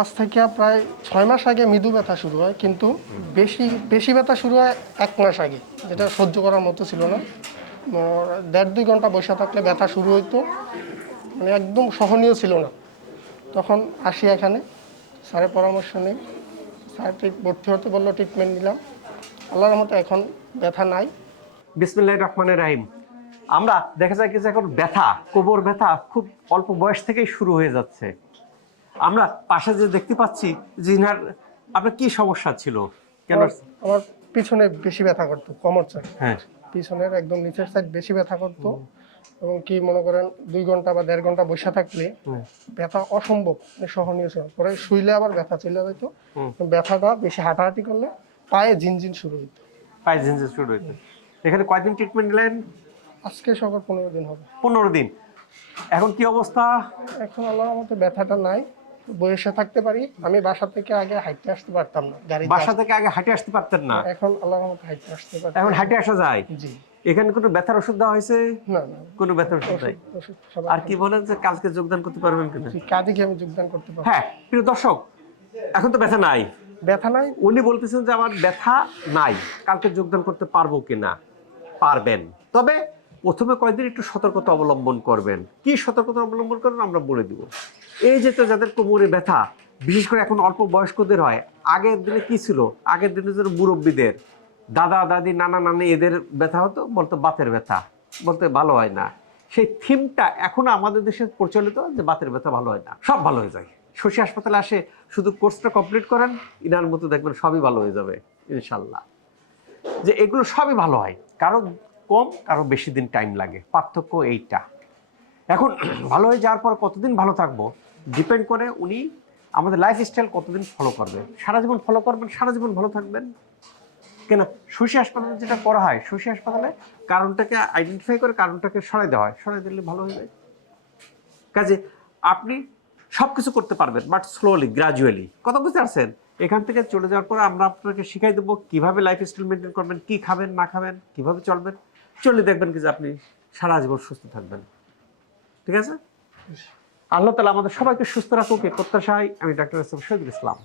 আজ থেকে প্রায় ছয় মাস আগে মৃদু ব্যথা শুরু হয়, কিন্তু বেশি বেশি ব্যথা শুরু হয় এক মাস আগে, যেটা সহ্য করার মতো ছিল না। দেড় দুই ঘণ্টা বসে থাকলে ব্যথা শুরু হইতো মানে একদম সহনীয় ছিল না। তখন আসি এখানে, স্যারের পরামর্শ নেই, স্যার ঠিক ভর্তি হতে বলল ট্রিটমেন্ট নিলাম। আল্লাহর মতো এখন ব্যথা নাই। বিসমিল্লাহ রহমানের রাহিম। আমরা দেখা যায় কি যে এখন ব্যথা কোবর ব্যথা খুব অল্প বয়স থেকেই শুরু হয়ে যাচ্ছে। আমরা পাশে যে দেখতে পাচ্ছি যে ইনার আপনার কি সমস্যা ছিল? কেন? আমার- পিছনে বেশি ব্যথা করতো কোমর চাই হ্যাঁ। পিছনের একদম নিচের সাইড বেশি ব্যথা করতো এবং কি মনে করেন দুই ঘণ্টা বা দেড় ঘণ্টা বসে থাকলে ব্যথা অসম্ভব মানে সহনীয় ছিল। পরে শুইলে আবার ব্যথা চলে যেত। ব্যথাটা বেশি হাঁটাহাঁটি করলে পায়ে ঝিনঝিন শুরু হইতো। পায়ে ঝিনঝিন শুরু হইতো। এখানে কয়দিন ট্রিটমেন্ট নিলেন? আজকে সকাল পনেরো দিন হবে। পনেরো দিন। এখন কি অবস্থা? এখন আল্লাহর মতো ব্যথাটা নাই। বসে থাকতে পারি আমি বাসা থেকে আগে হাইটে আসতে পারতাম না গাড়ি বাসা থেকে আগে হাঁটে আসতে পারতেন না? এখন আল্লাহর মতো হাইটে আসতে পারি এখন হাঁটে আসা যায়? জি। এখানে কোনো ব্যথার ওষুধ দেওয়া হয়েছে? না না। কোনো ব্যথার ওষুধ নাই? আর কি বলেন যে কালকে যোগদান করতে পারবেন কিনা? কাজে গিয়ে আমি যোগদান করতে পারব। হ্যাঁ প্রিয় দর্শক এখন তো ব্যথা নাই। ব্যথা নাই? উনি বলতেছেন যে আমার ব্যথা নাই কালকে যোগদান করতে পারব কিনা? পারবেন। তবে প্রথমে কয়েকদিন একটু সতর্কতা অবলম্বন করবেন। কি সতর্কতা অবলম্বন করবেন আমরা বলে দিব। এই যে যাদের কোমরে ব্যথা, বিশেষ করে এখন অল্প বয়স্কদের হয়, আগের দিনে কি ছিল? আগের দিনে যে মুরব্বীদের, দাদা, দাদি, নানা, নানি, এদের ব্যথা হতো, বলতো বাতের ব্যথা, বলতে ভালো হয় না। সেই থিমটা এখনও আমাদের দেশে প্রচলিত যে বাতের ব্যথা ভালো হয় না, সব ভালো হয়ে যায়। শশী হাসপাতালে আসে, শুধু কোর্সটা কমপ্লিট করেন, ইনার মতো দেখবেন সবই ভালো হয়ে যাবে, ইনশাল্লাহ। যে এগুলো সবই ভালো হয় কারও কম, কারও বেশি দিন টাইম লাগে। পার্থক্য এইটা। এখন, ভালো হয়ে যাওয়ার পর কতদিন ভালো থাকব? ডিপেন্ড করে উনি আমাদের লাইফ স্টাইল কতদিন ফলো করবে। সারা জীবন ফলো করবেন, সারা জীবন ভালো থাকবেন। কেন? শশী হাসপাতালে যেটা করা হয়, শশী হাসপাতালে কারণটাকে আইডেন্টিফাই করে, কারণটাকে সরাই দেওয়া হয়। সরাই দিলে ভালো হয়ে যায়। কাজে আপনি সব কিছু করতে পারবেন বাট স্লোলি গ্রাজুয়ালি কত বুঝতে পারছেন? এখান থেকে চলে যাওয়ার পর আমরা আপনাকে শিখাই দেবো কীভাবে লাইফ স্টাইল মেনটেন করবেন, কী খাবেন, না খাবেন, কীভাবে চলবেন। চললে দেখবেন কি যে আপনি সারা জীবন সুস্থ থাকবেন। ঠিক আছে? আল্লাহ তালা আমাদের সবাইকে সুস্থ রাখুক প্রত্যাশায় আমি ডাক্তার শহীদুল ইসলাম।